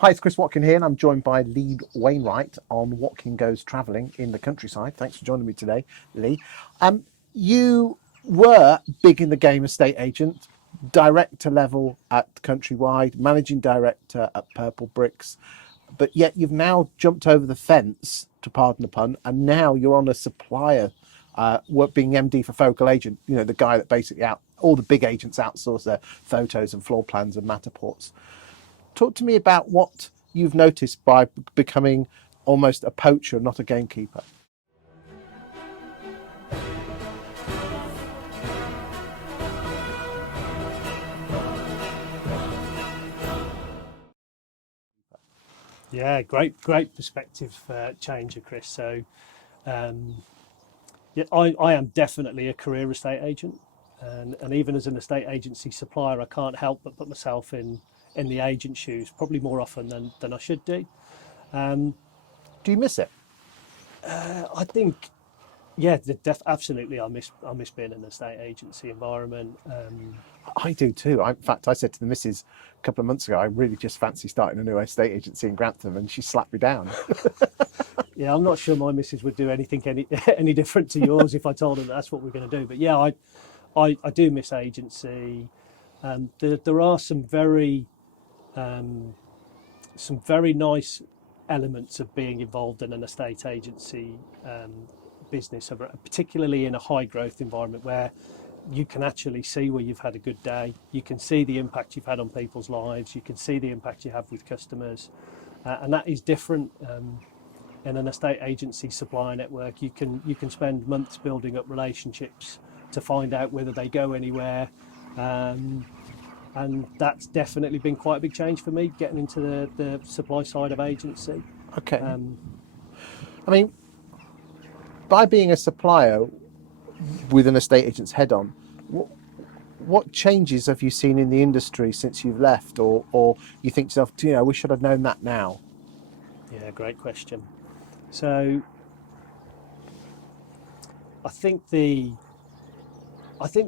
Hi, it's Chris Watkin here, and I'm joined by Lee Wainwright on Watkin Goes Travelling in the Countryside. Thanks for joining me today, Lee. You were big in the game estate agent, director level at Countrywide, managing director at Purplebricks, but yet you've now jumped over the fence, to pardon the pun, and now you're on a supplier, being MD for FocalAgent, you know, the guy that basically all the big agents outsource their photos and floor plans and matterports. Talk to me about what you've noticed by becoming almost a poacher, not a gamekeeper. Yeah, great perspective changer, Chris. So, yeah, I am definitely a career estate agent, and even as an estate agency supplier, I can't help but put myself in the agent shoes, probably more often than I should do. Do you miss it? I think, yeah, absolutely. I miss being in an estate agency environment. I do too. In fact, I said to the missus a couple of months ago, I really just fancy starting a new estate agency in Grantham, and she slapped me down. Yeah, I'm not sure my missus would do anything any different to yours if I told her that's what we're going to do. But yeah, I do miss agency. There are some very nice elements of being involved in an estate agency business, particularly in a high growth environment where you can actually see where you've had a good day. You can see the impact you've had on people's lives. You can see the impact you have with customers, and that is different. In an estate agency supplier network, you can spend months building up relationships to find out whether they go anywhere, and that's definitely been quite a big change for me getting into the supply side of agency. Okay. I mean, by being a supplier with an estate agent's head on, what changes have you seen in the industry since you've left, or you think to yourself, I wish I'd have known that now? Yeah, great question. So I think the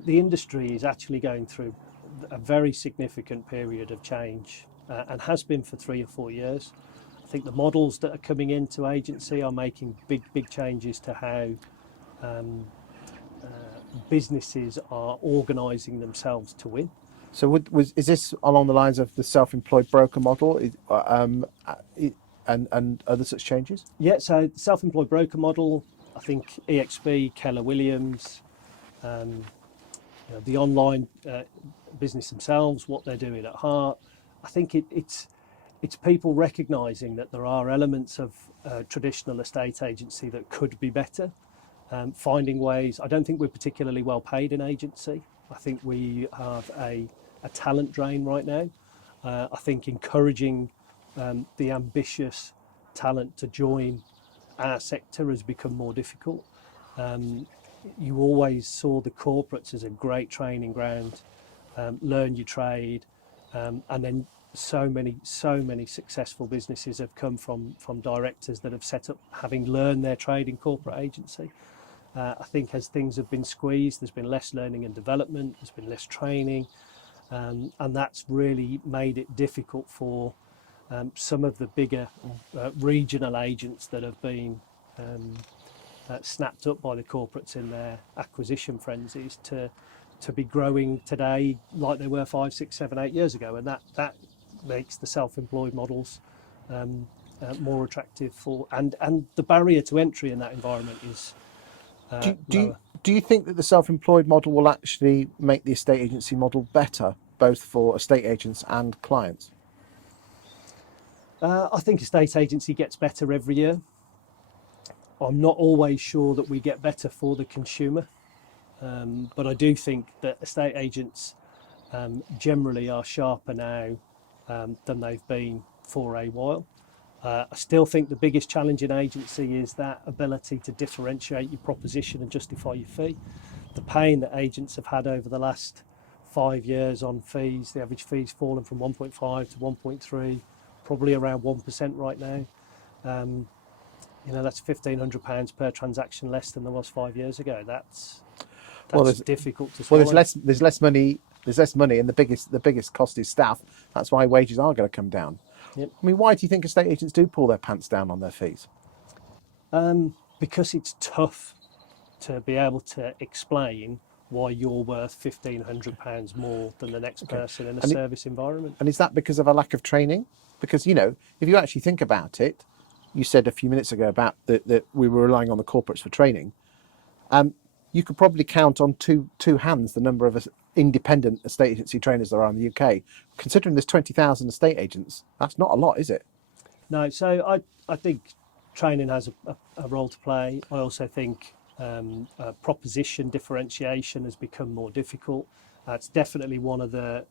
industry is actually going through a very significant period of change, and has been for 3 or 4 years. I think the models that are coming into agency are making big changes to how businesses are organising themselves to win. So is this along the lines of the self-employed broker model, and other such changes? Yeah, so the self-employed broker model, I think EXP, Keller Williams, the online business themselves, what they're doing at heart. I think it's people recognising that there are elements of traditional estate agency that could be better, finding ways. I don't think we're particularly well paid in agency. I think we have a talent drain right now. I think encouraging the ambitious talent to join our sector has become more difficult. You always saw the corporates as a great training ground, learn your trade, and then so many successful businesses have come from directors that have set up having learned their trade in corporate agency. I think as things have been squeezed, there's been less learning and development, there's been less training, and that's really made it difficult for some of the bigger regional agents that have been snapped up by the corporates in their acquisition frenzies to be growing today like they were 5, 6, 7, 8 years ago, and that makes the self-employed models more attractive and the barrier to entry in that environment is lower. Do you think that the self-employed model will actually make the estate agency model better, both for estate agents and clients? I think estate agency gets better every year. I'm not always sure that we get better for the consumer, but I do think that estate agents generally are sharper now than they've been for a while. I still think the biggest challenge in agency is that ability to differentiate your proposition and justify your fee. The pain that agents have had over the last 5 years on fees, the average fee's fallen from 1.5 to 1.3, probably around 1% right now. That's £1,500 per transaction less than there was 5 years ago. That's difficult to swallow. Well, there's less money, and the biggest cost is staff. That's why wages are going to come down. Yep. I mean, why do you think estate agents do pull their pants down on their fees? Because it's tough to be able to explain why you're worth £1,500 more than the next person in a service environment. And is that because of a lack of training? Because, you know, if you actually think about it, you said a few minutes ago about that we were relying on the corporates for training. You could probably count on two hands the number of independent estate agency trainers there are in the UK. Considering there's 20,000 estate agents, that's not a lot, is it? No, so I think training has a role to play. I also think proposition differentiation has become more difficult. It's definitely one of the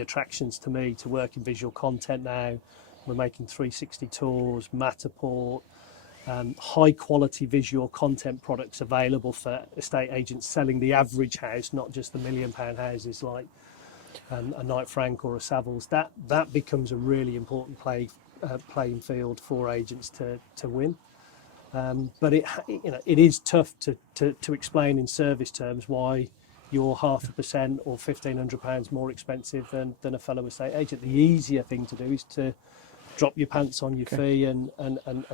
attractions to me to work in visual content now. We're making 360 tours, Matterport, high quality visual content products available for estate agents selling the average house, not just the £1 million houses like a Knight Frank or a Savills. That becomes a really important playing field for agents to win. But it is tough to explain in service terms why you're 0.5% or £1,500 more expensive than a fellow estate agent. The easier thing to do is to drop your pants on your fee and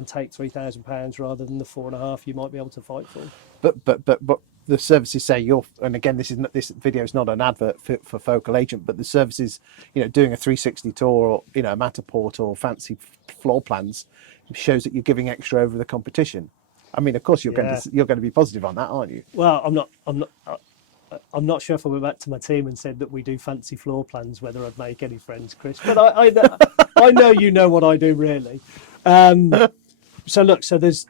take £3,000 rather than the 4.5 you might be able to fight for. But the services say and again, this video is not an advert for FocalAgent, but the services, you know, doing a 360 tour or, you know, a Matterport or fancy floor plans shows that you're giving extra over the competition. I mean, of course you're going to be positive on that, aren't you? Well, I'm not sure if I went back to my team and said that we do fancy floor plans, whether I'd make any friends, Chris. But I know you know what I do, really. So there's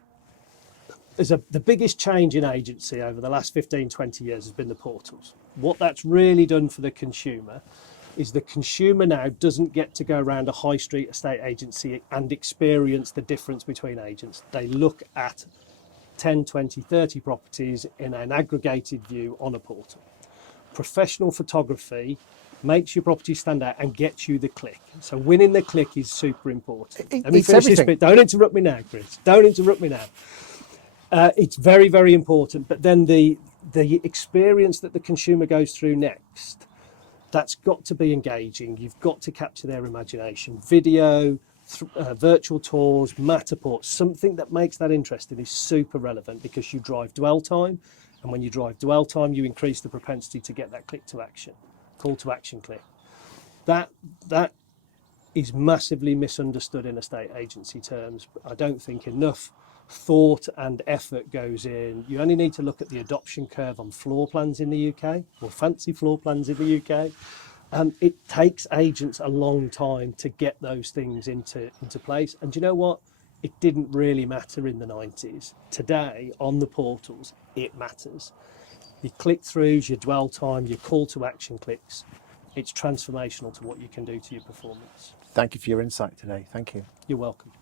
the biggest change in agency over the last 15, 20 years has been the portals. What that's really done for the consumer is the consumer now doesn't get to go around a high street estate agency and experience the difference between agents. They look at 10, 20, 30 properties in an aggregated view on a portal. Professional photography makes your property stand out and gets you the click. So winning the click is super important. Let me finish this bit. Don't interrupt me now, Chris. Don't interrupt me now. It's very, very important. But then the experience that the consumer goes through next, that's got to be engaging. You've got to capture their imagination. Video, virtual tours, Matterports, something that makes that interesting is super relevant because you drive dwell time. And when you drive dwell time, you increase the propensity to get that click to action, call to action click. That is massively misunderstood in estate agency terms. I don't think enough thought and effort goes in. You only need to look at the adoption curve on floor plans in the UK, or fancy floor plans in the UK. It takes agents a long time to get those things into place. And do you know what? It didn't really matter in the 90s. Today, on the portals, it matters. Your click-throughs, your dwell time, your call to action clicks, it's transformational to what you can do to your performance. Thank you for your insight today. Thank you. You're welcome.